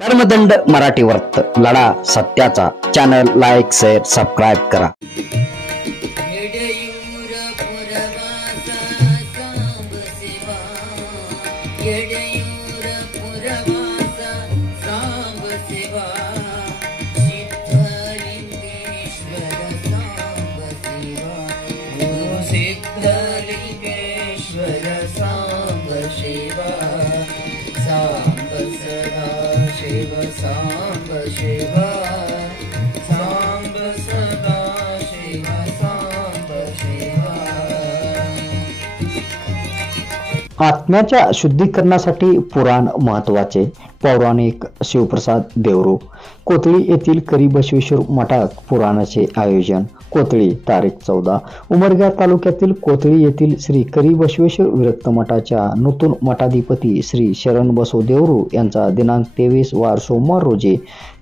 कर्मदंड मराठी वर्त लढा सत्याचा चॅनल लाईक शेअर सबस्क्राईब करा। शिव सांब शिवा सांब सदा शिव सांब शिवा। आत्म्याच्या शुद्धीकरणासाठी पुराण महत्वाचे। पौराणिक शिवप्रसाद देवरू कोथळी येथील करी बसवेश्वर मठात पुराणाचे आयोजन। कोथळी तारीख 14 उमरगा तालुक्यातील कोथळी येथील श्री करी बसवेश्वर विरक्त मठाच्या नूतन मठाधिपती श्री शरण बसव देवरू यांचा दिनांक 23 वार सोमवार रोजी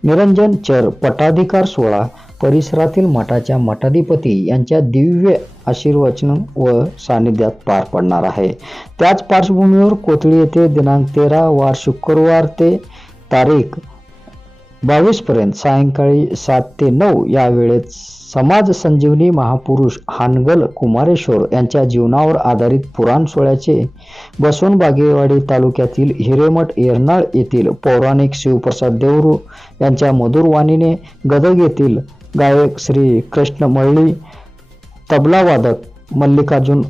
निरंजन चर पटाधिकार सोहळा परिसरातील मठाच्या मठाधिपती यांच्या दिव्य आशीर्वचन व सानिध्यात पार पडणार आहे। त्याच पार्श्वभूमीवर कोथळी येथे दिनांक 13 वार शुक्रवार ते तारीख 22 पर्यंत सायंकाळी 7 ते 9 या वेळेत समाज संजीवनी महापुरुष हानगल कुमारेश्वर यांच्या जीवनावर आधारित पुराण सोहळ्याचे बसवण बागेवाडी तालुक्यातील हिरेमठ येरनाळ येथील पौराणिक शिवप्रसाद देवरू यांच्या मधुर वाणीने गदग येथील गायक श्री कृष्ण मळली तबलावादक मल्लिकार्जुन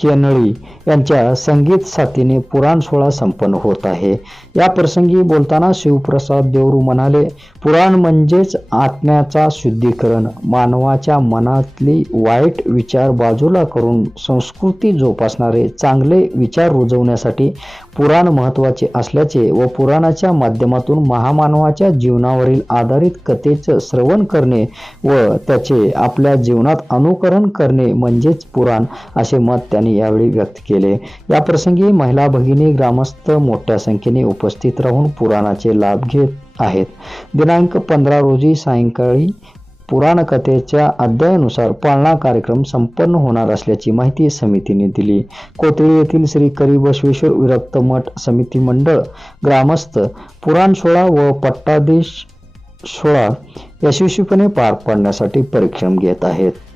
केनळी यांच्या संगीत साथीने पुराण सोहळा संपन्न होत आहे। या प्रसंगी बोलताना शिवप्रसाद देवरू म्हणाले, पुराण म्हणजेच आत्म्याचा शुद्धीकरण, मानवाच्या मनातली वाईट विचार बाजूला करून संस्कृती जोपासणारे चांगले विचार रुजवण्यासाठी पुराण महत्त्वाचे असल्याचे व पुराणाच्या माध्यमातून महामानवाच्या जीवनावरील आधारित कथेचे श्रवण करणे व त्याचे आपल्या जीवनात अनुकरण करणे म्हणजेच पुराण असे मत त्यांनी यावेळी व्यक्त केले। या प्रसंगी महिला भगिनी ग्रामस्थ मोठ्या संख्येने उपस्थित राहून पुराणाचे लाभ घेत आहेत। दिनांक 15 रोजी सायंकाळी पुराण कथेच्या अध्यायानुसार पाळणा कार्यक्रम संपन्न होणार असल्याची माहिती समितीने दिली। कोथळी येथील श्री करी बसवेश्वर विरक्त मठ समिती मंडळ ग्रामस्थ पुराण सोहळा व पट्टाधीश सोहळा यशस्वीपणे पार पाडण्यासाठी परिश्रम घेत आहेत।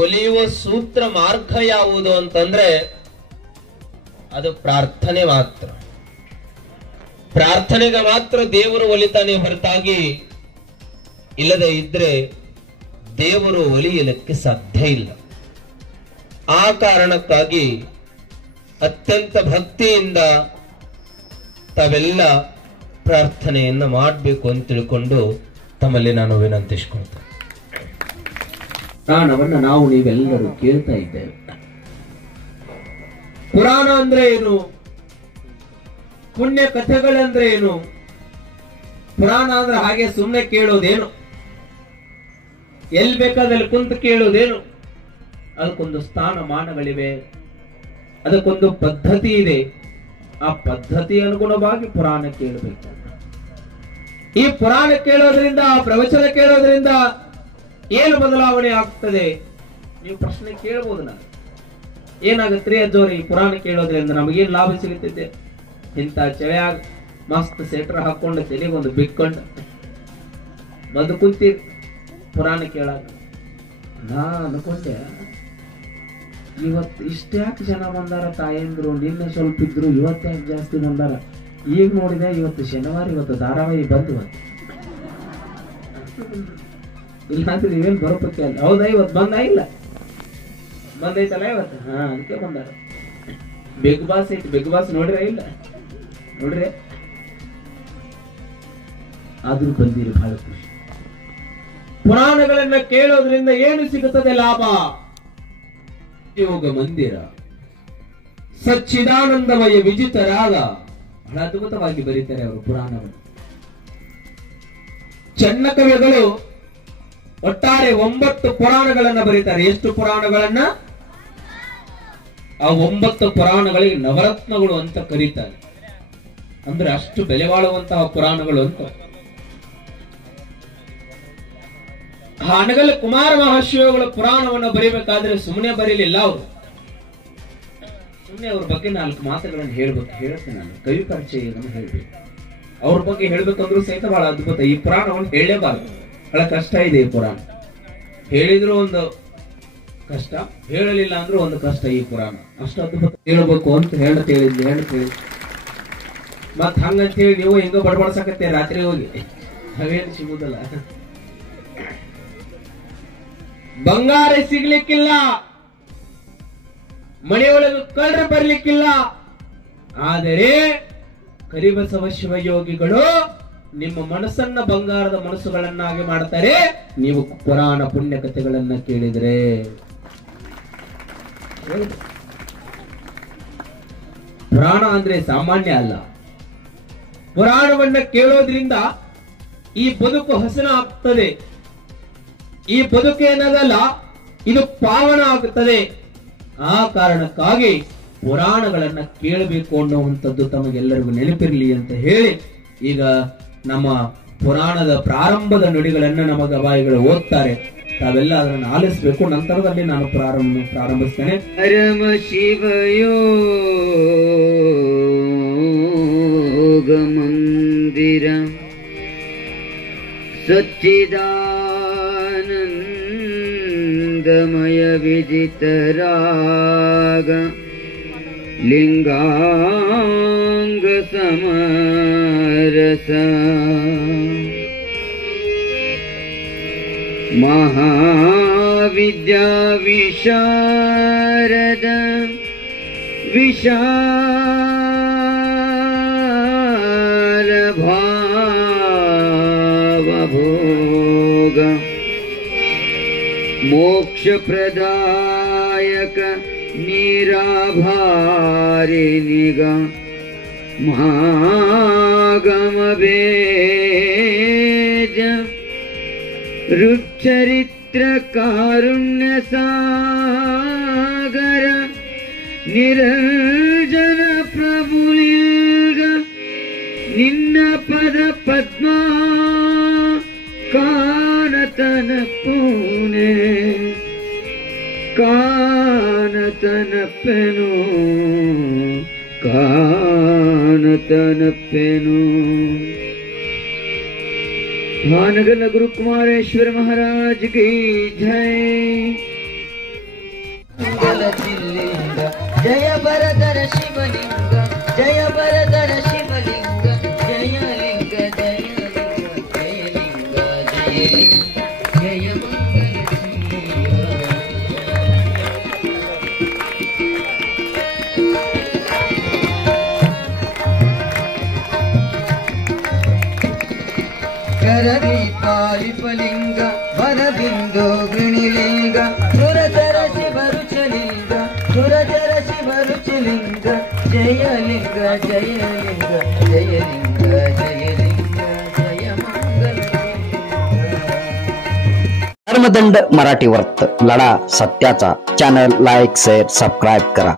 ಒಲಿಯುವ ಸೂತ್ರ ಮಾರ್ಗ ಯಾವುದು ಅಂತಂದ್ರೆ ಅದು ಪ್ರಾರ್ಥನೆ ಮಾತ್ರ। ಪ್ರಾರ್ಥನೆಗೆ ಮಾತ್ರ ದೇವರು ಒಲಿತಾನೆ ಹೊರತಾಗಿ ಇಲ್ಲದೆ ಇದ್ರೆ ದೇವರು ಒಲಿಯಲಿಕ್ಕೆ ಸಾಧ್ಯ ಇಲ್ಲ। ಆ ಕಾರಣಕ್ಕಾಗಿ ಅತ್ಯಂತ ಭಕ್ತಿಯಿಂದ ತಾವೆಲ್ಲ ಪ್ರಾರ್ಥನೆಯನ್ನ ಮಾಡಬೇಕು ಅಂತ ತಿಳ್ಕೊಂಡು ತಮ್ಮಲ್ಲಿ ನಾನು ವಿನಂತಿಸಿಕೊಳ್ತೇನೆ। ಪ್ರಾಣವನ್ನ ನಾವು ನೀವೆಲ್ಲರೂ ಕೇಳ್ತಾ ಇದ್ದೇವೆ। ಪುರಾಣ ಅಂದ್ರೆ ಏನು, ಪುಣ್ಯ ಕಥೆಗಳಂದ್ರೆ ಏನು? ಪುರಾಣ ಅಂದ್ರೆ ಹಾಗೆ ಸುಮ್ಮನೆ ಕೇಳೋದೇನು, ಎಲ್ಲಿ ಬೇಕಾದಲ್ಲಿ ಕುಂತು ಕೇಳೋದೇನು? ಅದಕ್ಕೊಂದು ಸ್ಥಾನಮಾನಗಳಿವೆ, ಅದಕ್ಕೊಂದು ಪದ್ಧತಿ ಇದೆ। ಆ ಪದ್ಧತಿ ಅನುಗುಣವಾಗಿ ಪುರಾಣ ಕೇಳಬೇಕು। ಈ ಪುರಾಣ ಕೇಳೋದ್ರಿಂದ, ಆ ಪ್ರವಚನ ಕೇಳೋದ್ರಿಂದ ಏನು ಬದಲಾವಣೆ ಆಗ್ತದೆ? ನೀವು ಪ್ರಶ್ನೆ ಕೇಳಬಹುದು। ನಾನು ಏನಾಗತ್ರಿ ಅಜ್ಜೋರಿ ಪುರಾಣ ಕೇಳೋದ್ರಿಂದ ನಮಗೇನು ಲಾಭ ಸಿಗುತ್ತಿದೆ? ಇಂಥ ಚಳಿಯಾಗ ಮಸ್ತ್ ಸ್ವೆಟರ್ ಹಾಕೊಂಡು ತಲೆಗೊಂದು ಬಿಕ್ಕೊಂಡು ಬಂದು ಕುಂತೀರಿ ಪುರಾಣ ಕೇಳಾಗ। ನಾ ಅನ್ಕೊಂಡೆ ಇವತ್ತು ಇಷ್ಟ್ಯಾಕೆ ಜನ ಬಂದಾರ ತಾಯಂದ್ರು, ನಿನ್ನೆ ಸ್ವಲ್ಪ ಇದ್ರು, ಇವತ್ತ್ಯಾಕೆ ಜಾಸ್ತಿ ಬಂದಾರ? ಈಗ ನೋಡಿದೆ ಇವತ್ತು ಶನಿವಾರ, ಇವತ್ತು ಧಾರಾವಾಹಿ ಬಂದಿವತ್ತು, ಇಲ್ಲಾಂದ್ರೆ ನೀವೇನು ಬರೋಪಕ್ಕೆ ಅಲ್ಲ। ಹೌದಾ ಇವತ್ತು ಬಂದ ಇಲ್ಲ ಬಂದೈತಲ್ಲ ಇವತ್ತು? ಹಾ ಅದಕ್ಕೆ ಬಂದಾರ। ಬಿಗ್ ಬಾಸ್ ಐತಿ, ಬಿಗ್ ಬಾಸ್ ನೋಡ್ರೆ ಇಲ್ಲ ನೋಡ್ರಿ, ಆದ್ರೂ ಬಂದಿರಿ ಬಹಳ ಖುಷಿ। ಪುರಾಣಗಳನ್ನ ಕೇಳೋದ್ರಿಂದ ಏನು ಸಿಗುತ್ತದೆ ಲಾಭ? ಯೋಗ ಮಂದಿರ ಸಚ್ಚಿದಾನಂದಮಯ ವಿಜಿತರಾದ ಬಹಳ ಅದ್ಭುತವಾಗಿ ಬರೀತಾರೆ ಅವರು ಪುರಾಣವನ್ನು। ಚೆನ್ನ ಕವಿಗಳು ಒಟ್ಟಾರೆ 9 ಪುರಾಣಗಳನ್ನ ಬರೀತಾರೆ। ಎಷ್ಟು ಪುರಾಣಗಳನ್ನ? ಆ 9 ಪುರಾಣಗಳಿಗೆ ನವರತ್ನಗಳು ಅಂತ ಕರೀತಾರೆ, ಅಂದ್ರೆ ಅಷ್ಟು ಬೆಲೆ ಬಾಳುವಂತಹ ಪುರಾಣಗಳು ಅಂತ। ಹಾನಗಲ್ ಕುಮಾರ ಮಹಾಶಿವಗಳ ಪುರಾಣವನ್ನು ಬರೀಬೇಕಾದ್ರೆ ಸುಮ್ಮನೆ ಬರೀಲಿಲ್ಲ ಅವರು, ಸುಮ್ಮನೆ ಅವ್ರ ಬಗ್ಗೆ 4 ಮಾತುಗಳನ್ನು ಹೇಳ್ಬೇಕು, ಹೇಳುತ್ತೆ ನಾನು ಕವಿ ಪರಿಚಯವನ್ನು ಹೇಳ್ಬೇಕು। ಅವ್ರ ಬಗ್ಗೆ ಹೇಳ್ಬೇಕಂದ್ರೂ ಸಹಿತ ಬಹಳ ಅದ್ಭುತ. ಈ ಪುರಾಣವನ್ನು ಹೇಳಲೇಬಾರದು, ಬಹಳ ಕಷ್ಟ ಇದೆ ಈ ಪುರಾಣ. ಹೇಳಿದ್ರು ಒಂದು ಕಷ್ಟ, ಹೇಳಲಿಲ್ಲ ಅಂದ್ರೂ ಒಂದು ಕಷ್ಟ. ಈ ಪುರಾಣ ಅಷ್ಟು ಅದ್ಭುತ. ಹೇಳ್ಬೇಕು ಅಂತ ಹೇಳ್ತೇಳಿ ಮತ್ ಹಂಗಂತ ಹೇಳಿ ನೀವು ಹೆಂಗ ಬಡಬಡ್ಸಕತ್ತೆ ರಾತ್ರಿ ಹೋಗಿ, ಅವೇನು ಸಿಗುದಿಲ್ಲ. ಬಂಗಾರ ಸಿಗ್ಲಿಕ್ಕಿಲ್ಲ, ಮನೆಯೊಳಗೆ ಕಳ್ಳರು ಬರ್ಲಿಕ್ಕಿಲ್ಲ, ಆದರೆ ಕರಿಬಸವ ಶಿವಯೋಗಿಗಳು ನಿಮ್ಮ ಮನಸ್ಸನ್ನ ಬಂಗಾರದ ಮನಸ್ಸುಗಳನ್ನಾಗಿ ಮಾಡ್ತಾರೆ. ನೀವು ಪುರಾಣ ಪುಣ್ಯ ಕಥೆಗಳನ್ನ ಕೇಳಿದ್ರೆ. ಪುರಾಣ ಅಂದ್ರೆ ಸಾಮಾನ್ಯ ಅಲ್ಲ. ಪುರಾಣವನ್ನ ಕೇಳೋದ್ರಿಂದ ಈ ಬದುಕು ಹಸನ ಆಗ್ತದೆ. ಈ ಬದುಕು ಏನದಲ್ಲ, ಇದು ಪಾವನ ಆಗುತ್ತದೆ. ಆ ಕಾರಣಕ್ಕಾಗಿ ಪುರಾಣಗಳನ್ನ ಕೇಳಬೇಕು ಅನ್ನುವಂಥದ್ದು ತಮಗೆಲ್ಲರಿಗೂ ನೆನಪಿರಲಿ ಅಂತ ಹೇಳಿ, ಈಗ ನಮ್ಮ ಪುರಾಣದ ಪ್ರಾರಂಭದ ನುಡಿಗಳನ್ನ ನಮ್ಮ ಗವಾಯಿಗಳು ಓದ್ತಾರೆ. ತಾವೆಲ್ಲ ಅದನ್ನು ಆಲಿಸಬೇಕು. ನಂತರದಲ್ಲಿ ನಾನು ಪ್ರಾರಂಭಿಸ್ತೇನೆ. ಪರಮ ಶಿವಯೋಗ ಮಂದಿರ ಸಚ್ಚಿದಾನಂದಮಯ ವಿಜಿತರಾಗ ಲಿಂಗಾಂಗ ಸಮರಸ ಮಹಾವಿದ್ಯಾ ವಿಶಾರದ ವಿಶಾಲ ಭಾವಭೋಗ ಮೋಕ್ಷ ಪ್ರದಾಯಕ ನಿರಾಭಾರಿ ನಿಗ ಮಹಾಗಮ ಬೇಜ ಋಚ್ಚರಿತ್ರ ಕಾರುಣ್ಯ ಸಾಗರ ನಿರಂಜನ ಪ್ರಭುಲಿಂಗ ನಿನ್ನ ಪದ ಪದ್ಮ ಕಾನತನ ಪೂನೆ ಕಾನತನಪ್ಪೆನು ಕಾನತನಪ್ಪೆನು. भानगल गुरु कुमारेश्वर महाराज की जय. जय बरदर शिवलिंग जय बरदर शिवलिंग जय लिंग जय लिंग जय लिंग जय लिंग जय करदीपालिपलिंग वरबिंदु गृणिलिंग सुरचर शिवरुचलिंग सुरचर शिवरुचलिंग जयलिंग जयलिंग जयलिंग जयलिंग जय मंगल. धर्मदंड मराठी वर्त लढा सत्याचा. चॅनल लाईक शेअर सबस्क्राईब करा.